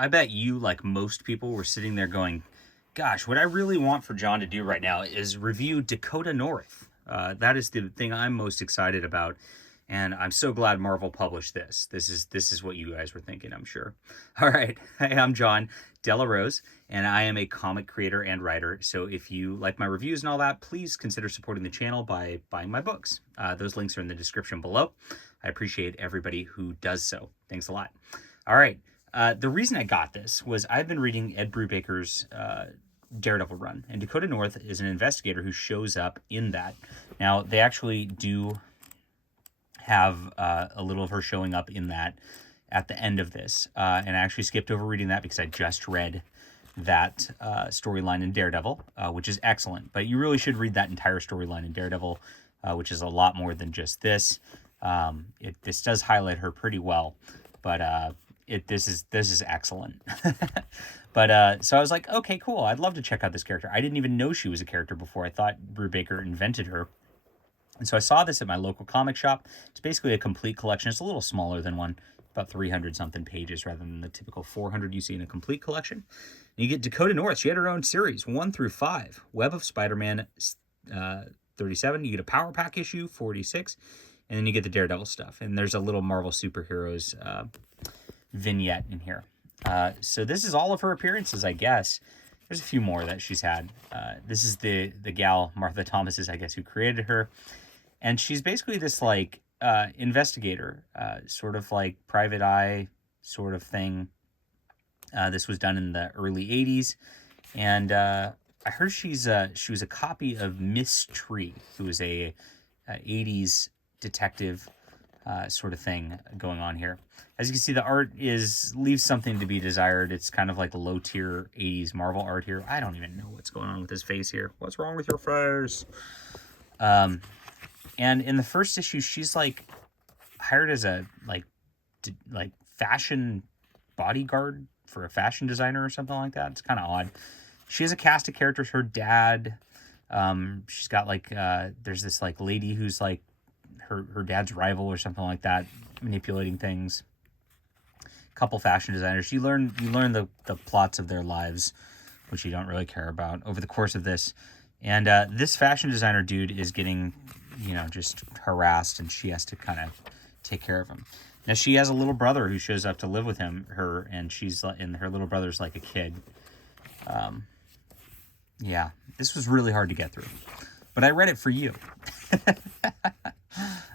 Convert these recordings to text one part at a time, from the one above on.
I bet you, like most people, were sitting there going, gosh, what I really want for John to do right now is review Dakota North. That is the thing I'm most excited about. And I'm so glad Marvel published this. This is what you guys were thinking, I'm sure. All right. Hey, I'm John Delarose, and I am a comic creator and writer. So if you like my reviews and all that, please consider supporting the channel by buying my books. Those links are in the description below. I appreciate everybody who does so. Thanks a lot. All right. The reason I got this was I've been reading Ed Brubaker's Daredevil run, and Dakota North is an investigator who shows up in that. Now, they actually do have a little of her showing up in that at the end of this, and I actually skipped over reading that because I just read that storyline in Daredevil, which is excellent. But you really should read that entire storyline in Daredevil, which is a lot more than just this. This does highlight her pretty well, but this is excellent. But so I was like, okay, cool. I'd love to check out this character. I didn't even know she was a character before. I thought Brubaker invented her. And so I saw this at my local comic shop. It's basically a complete collection. It's a little smaller than one, about 300 something pages rather than the typical 400 you see in a complete collection. And you get Dakota North. She had her own series, 1 through 5. Web of Spider-Man 37. You get a Power Pack issue, 46. And then you get the Daredevil stuff. And there's a little Marvel Superheroes vignette in here. So this is all of her appearances, I guess. There's a few more that she's had. This is the gal, Martha Thomas is, I guess, who created her. And she's basically this, like, investigator, sort of like Private Eye sort of thing. This was done in the early 80s. And I heard she was a copy of Miss Tree, who was a 80s detective sort of thing going on here. As you can see, the art leaves something to be desired. It's kind of like low tier 80s Marvel art here. I don't even know what's going on with his face here. What's wrong with your face? And in the first issue, she's like hired as a like fashion bodyguard for a fashion designer or something like that. It's kind of odd. She has a cast of characters. Her dad, she's got like there's this like lady who's like her dad's rival or something like that, manipulating things. Couple fashion designers. You learn the plots of their lives, which you don't really care about over the course of this. And this fashion designer dude is getting, just harassed, and she has to kind of take care of him. Now she has a little brother who shows up to live with her, and her little brother's like a kid. Yeah, this was really hard to get through, but I read it for you.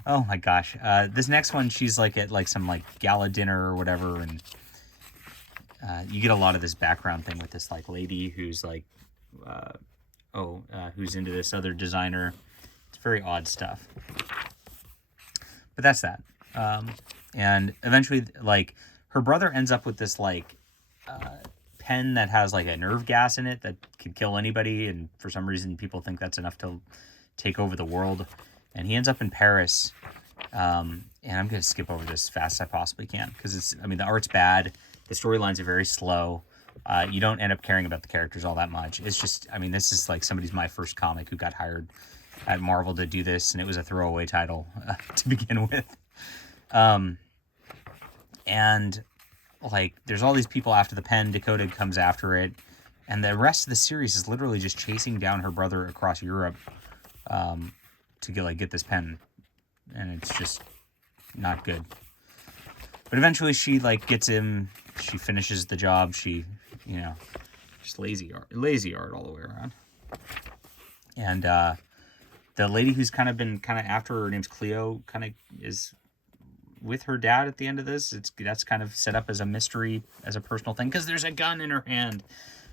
Oh my gosh. This next one, she's like at like some like gala dinner or whatever, and you get a lot of this background thing with this like lady who's like, who's into this other designer. It's very odd stuff. But that's that. And eventually, like, her brother ends up with this like pen that has like a nerve gas in it that could kill anybody, and for some reason people think that's enough to take over the world. And he ends up in Paris, and I'm going to skip over this as fast as I possibly can, because the art's bad, the storylines are very slow, you don't end up caring about the characters all that much. It's just, this is like my first comic who got hired at Marvel to do this, and it was a throwaway title to begin with. And, like, there's all these people after the pen, Dakota comes after it, and the rest of the series is literally just chasing down her brother across Europe, to get this pen, and it's just not good. But eventually she like gets him, she finishes the job, she, just lazy art all the way around. And the lady who's kind of after her name's Cleo, kind of is with her dad at the end of this. That's kind of set up as a mystery, as a personal thing, because there's a gun in her hand.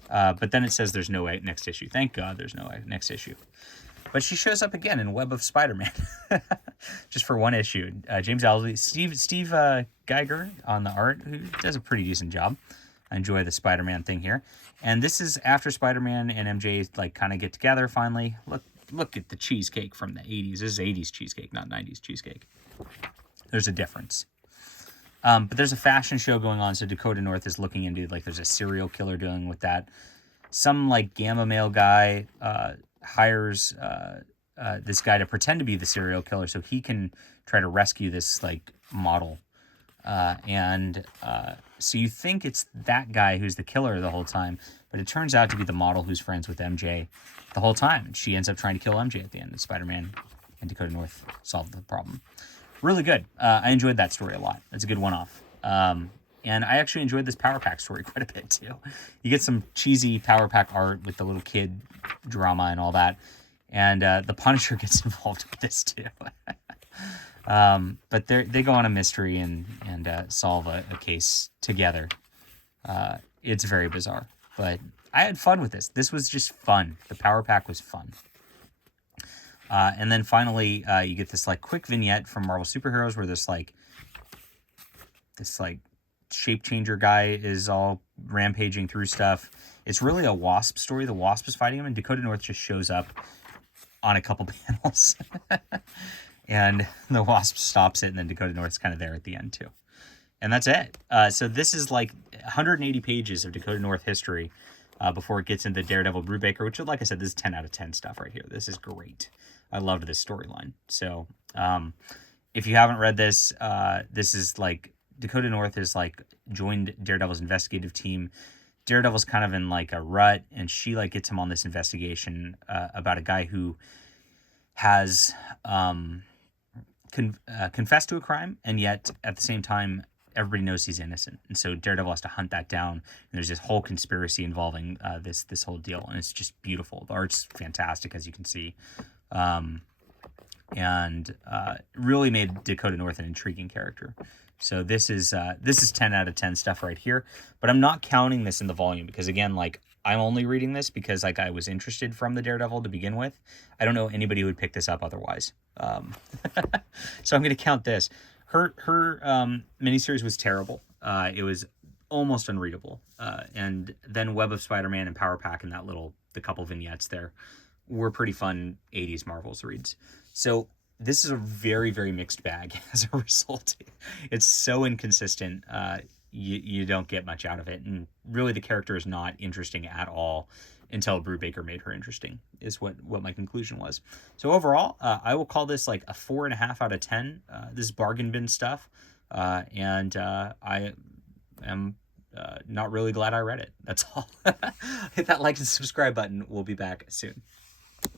But then it says there's no next issue. Thank God there's no next issue. But she shows up again in Web of Spider-Man, just for one issue. James Owsley, Steve Geiger on the art, who does a pretty decent job. I enjoy the Spider-Man thing here. And this is after Spider-Man and MJ like kind of get together finally. Look at the cheesecake from the 80s. This is 80s cheesecake, not 90s cheesecake. There's a difference. But there's a fashion show going on, so Dakota North is looking into, like, there's a serial killer dealing with that. Some, like, gamma male guy hires this guy to pretend to be the serial killer so he can try to rescue this, like, model So you think it's that guy who's the killer the whole time, but it turns out to be the model who's friends with MJ the whole time. And she ends up trying to kill MJ at the end. And Spider-Man and Dakota North solve the problem. Really good. I enjoyed that story a lot. That's a good one-off. And I actually enjoyed this Power Pack story quite a bit, too. You get some cheesy Power Pack art with the little kid drama and all that. And the Punisher gets involved with this, too. But they go on a mystery and solve a case together. It's very bizarre. But I had fun with this. This was just fun. The Power Pack was fun. And then finally, you get this like quick vignette from Marvel Superheroes where this shape changer guy is all rampaging through stuff. It's really a Wasp story. The Wasp is fighting him, and Dakota North just shows up on a couple panels. And the Wasp stops it, and then Dakota North's kind of there at the end, too. And that's it. So this is like 180 pages of Dakota North history before it gets into Daredevil Brubaker, which, like I said, this is 10 out of 10 stuff right here. This is great. I loved this storyline. So if you haven't read this, this is like Dakota North is like joined Daredevil's investigative team. Daredevil's kind of in like a rut, and she like gets him on this investigation about a guy who has confessed to a crime, and yet at the same time everybody knows he's innocent, and so Daredevil has to hunt that down. And there's this whole conspiracy involving this whole deal, and it's just beautiful. The art's fantastic, as you can see, and really made Dakota North an intriguing character. So this is 10 out of 10 stuff right here. But I'm not counting this in the volume because, again, like, I'm only reading this because like I was interested from the Daredevil to begin with. I don't know anybody who would pick this up otherwise. So I'm going to count this. Her miniseries was terrible. It was almost unreadable. And then Web of Spider-Man and Power Pack and the couple vignettes there were pretty fun 80s Marvels reads. So this is a very, very mixed bag as a result. It's so inconsistent. You don't get much out of it. And really the character is not interesting at all until Brubaker made her interesting, is what my conclusion was. So overall, I will call this like a 4.5 out of 10. This is bargain bin stuff. And I am not really glad I read it. That's all. Hit that like and subscribe button. We'll be back soon.